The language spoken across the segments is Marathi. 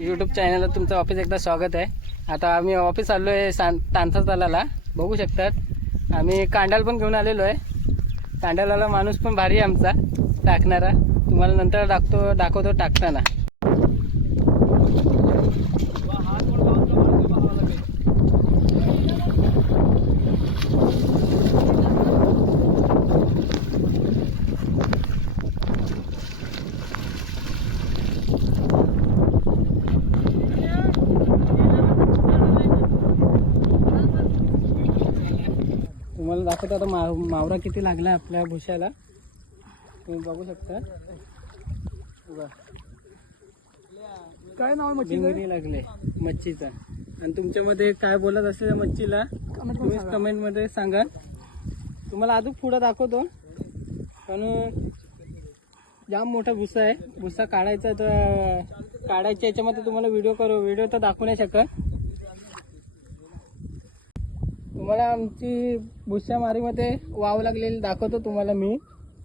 यूट्यूब चॅनलला तुमचं ऑफिस एकदा स्वागत आहे। आता आम्ही ऑफिस आलो आहे तानसा तलाला, बघू शकतात। आम्ही कांडाल पण घेऊन आलेलो आहे। कांडालाला माणूस पण भारी आहे आमचा टाकणारा, तुम्हाला नंतर दाखवतो टाकताना। तुम्हाला दाखवतो आता मावरा किती लागला आपल्या भुशाला, तुम्ही बघू शकता। काय नाव मच्छी डिंगरी लागले मच्छीचा। आणि तुमच्यामध्ये काय बोलत असेल मच्छीला तुम्ही कमेंट मध्ये सांगा। तुम्हाला अजून पुढे दाखवतो, पण जाम मोठा भुसा आहे। भुसा काढायचा तर काढायच्या याच्यामध्ये तुम्हाला व्हिडिओ तर दाखवू नाही शकत। तुम्हाला आमची भुसा मारीमध्ये वाव लागलेली दाखवतो तुम्हाला मी,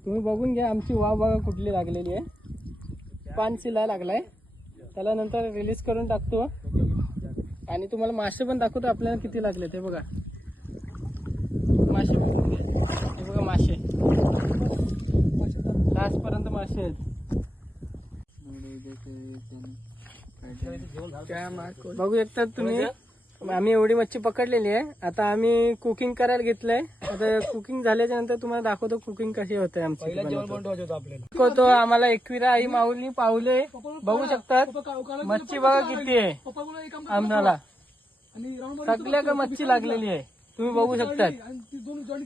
तुम्ही बघून घ्या। आमची वाव बघा कुठली लागलेली आहे, पानशिला लागलाय। त्याला नंतर रिलीज करून टाकतो आणि तुम्हाला मासे पण दाखवतो आपल्याला किती लागले ते बघा। मासे बघून घ्या, हे बघा मासे, लास्टपर्यंत मासे आहेत। बघू शकता तुम्ही, आम्ही एवढी मच्छी पकडलेली आहे। आता आम्ही कुकिंग करायला घेतलंय। आता कुकिंग झाल्याच्या नंतर तुम्हाला दाखवतो कुकिंग कशी होते आमची। दाखवतो आम्हाला एकविरा आई माऊली पावले, बघू शकतात। मच्छी बघा किती आहे आम्हाला, सगळ्या का मच्छी लागलेली आहे, तुम्ही बघू शकतात।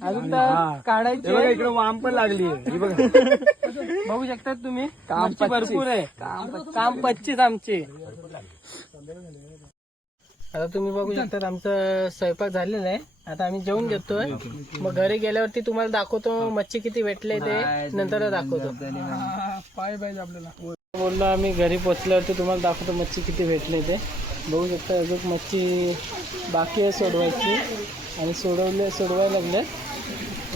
अजून तर काढायची इकडे वाम पण लागली आहे, बघू शकतात तुम्ही। मच्छी भरपूर आहे, काम 25 आमची। आता तुम्ही बघू शकता आमचं स्वयंपाक झालेला आहे। आता आम्ही जेवून घेतोय, मग घरी गेल्यावरती तुम्हाला दाखवतो मच्छी किती भेटले ते, नंतर दाखवतो। पाय पाहिजे आपल्याला, बोललो आम्ही घरी पोचल्यावरती तुम्हाला दाखवतो मच्छी किती भेटले ते। बघू शकता अजून मच्छी बाकी आहे सोडवायची, आणि सोडवायला लागले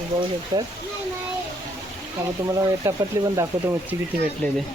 बघू शकतात। त्यामुळे तुम्हाला टपातली पण दाखवतो मच्छी किती भेटले ते।